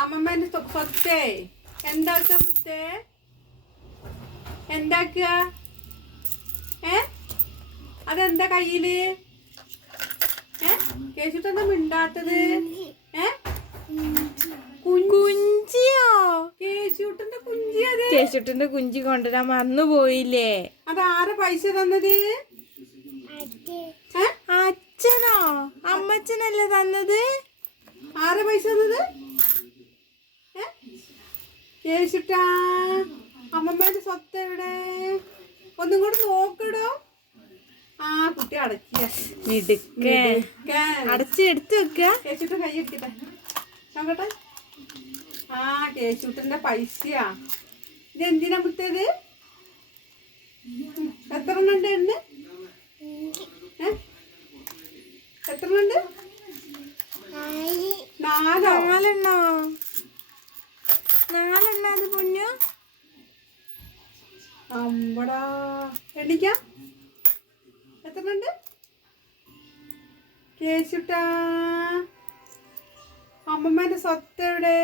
അമ്മമ്മേന്റെ സ്വത്തേ എന്താക്കുക മുത്തേ? എന്താക്കുക? അതെന്താ കയ്യില്? കേശുട്ടെന്താ മിണ്ടാത്തത്? കുഞ്ചിയോ? കേശുട്ടന്റെ കുഞ്ചി. അത് കേശുട്ടന്റെ കുഞ്ചി കൊണ്ടുവരാൻ മറന്നു പോയില്ലേ? അതാരെ പൈസ തന്നത്? അച്ഛനോ? അമ്മച്ചനല്ലേ തന്നത്? ആരെ പൈസ തന്നത്? കേശുട്ടാ, അമ്മമ്മേന്റെ സ്വത്ത് എവിടെ? ഒന്നും കൂടെ നോക്കടോ. ആ കുട്ടി അടക്കിയ അടച്ച് എടുത്തു വെക്ക. കേശുട്ട കൈ എടുക്കട്ടെ നോക്കട്ടെ. ആ കേശുട്ടന്റെ പൈസയാ. ഇത് എന്തിനാ മുത്തേത്? എത്ര എണ്ണുണ്ട് എണ്ണ? എത്ര എണ്ണുണ്ട്? 4 4 അത് പൊന്നു. അമ്പടാ, എണ്ണിക്കാം. എത്ര ഉണ്ട്? കേശുട്ടാ, അമ്മമ്മേന്റെ സ്വത്ത് എവിടെ?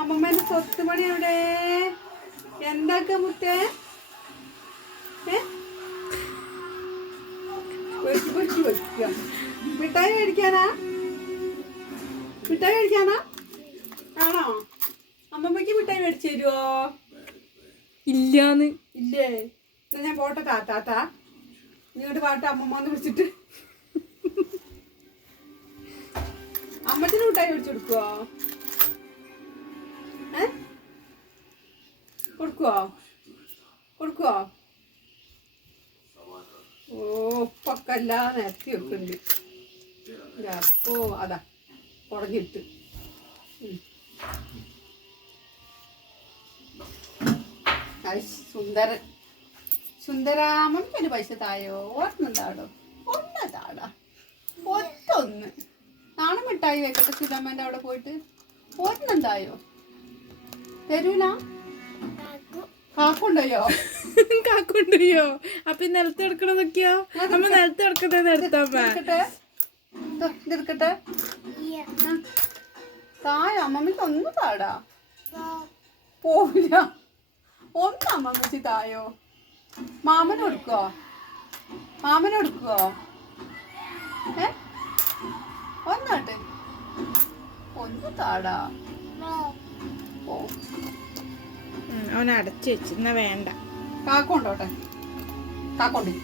അമ്മമ്മേന്റെ സ്വത്ത് മണി എവിടെ? എന്താക്ക മുത്തേ? മിഠായി മേടിക്കാനാ? മിഠായി മേടിക്കാനാ? ആണോ? അമ്മമ്മക്ക് മിഠായി മേടിച്ചു തരുവോ? ഇല്ലാന്ന്. ഇല്ലേ? എന്നാ ഞാൻ പോട്ടെ താത്ത. ഇങ്ങോട്ട് പാട്ട് അമ്മമ്മന്ന് വിളിച്ചിട്ട് അമ്മച്ചിന് മിഠായി മേടിച്ചു കൊടുക്കുവോ? കൊടുക്കുവോ? ഓ ഉപ്പൊക്കല്ല നിരത്തി വെക്കുന്നുണ്ട്. അപ്പോ അതാ ഉടഞ്ഞിട്ട്. സുന്ദരാമൻ പിന്നെ പൈസ തായോ? ഒരെണ്ണം താടോ, ഒന്ന് താടാ, ഒറ്റൊന്ന്. നാളെ മിഠായി വെക്കട്ടെ സുലമ്മന്റെ അവിടെ പോയിട്ട്. ഒരെണ്ണം തായോ? തരൂല? കാക്കുണ്ടോ? കാക്കുണ്ടോ? അപ്പൊ നിലത്ത് കിടക്കണതൊക്കെയോ? അമ്മ നിലത്ത് കിടക്കുന്നത് എടുത്തോട്ടെ. ഇതെടുക്കട്ടെ. തായോ അമ്മമ്മക്ക് ഒന്ന് താടാ. പോവില്ല. ഒന്ന് അമ്മമ്മച്ചി തായോ. മാമന് കൊടുക്കുവോ? ഒന്നാട്ടെ, ഒന്ന് താടാ. അവൻ അടച്ചു വെച്ചു. എന്നാ വേണ്ട. കാക്കോണ്ടോട്ടെ, കാക്കോണ്ടി.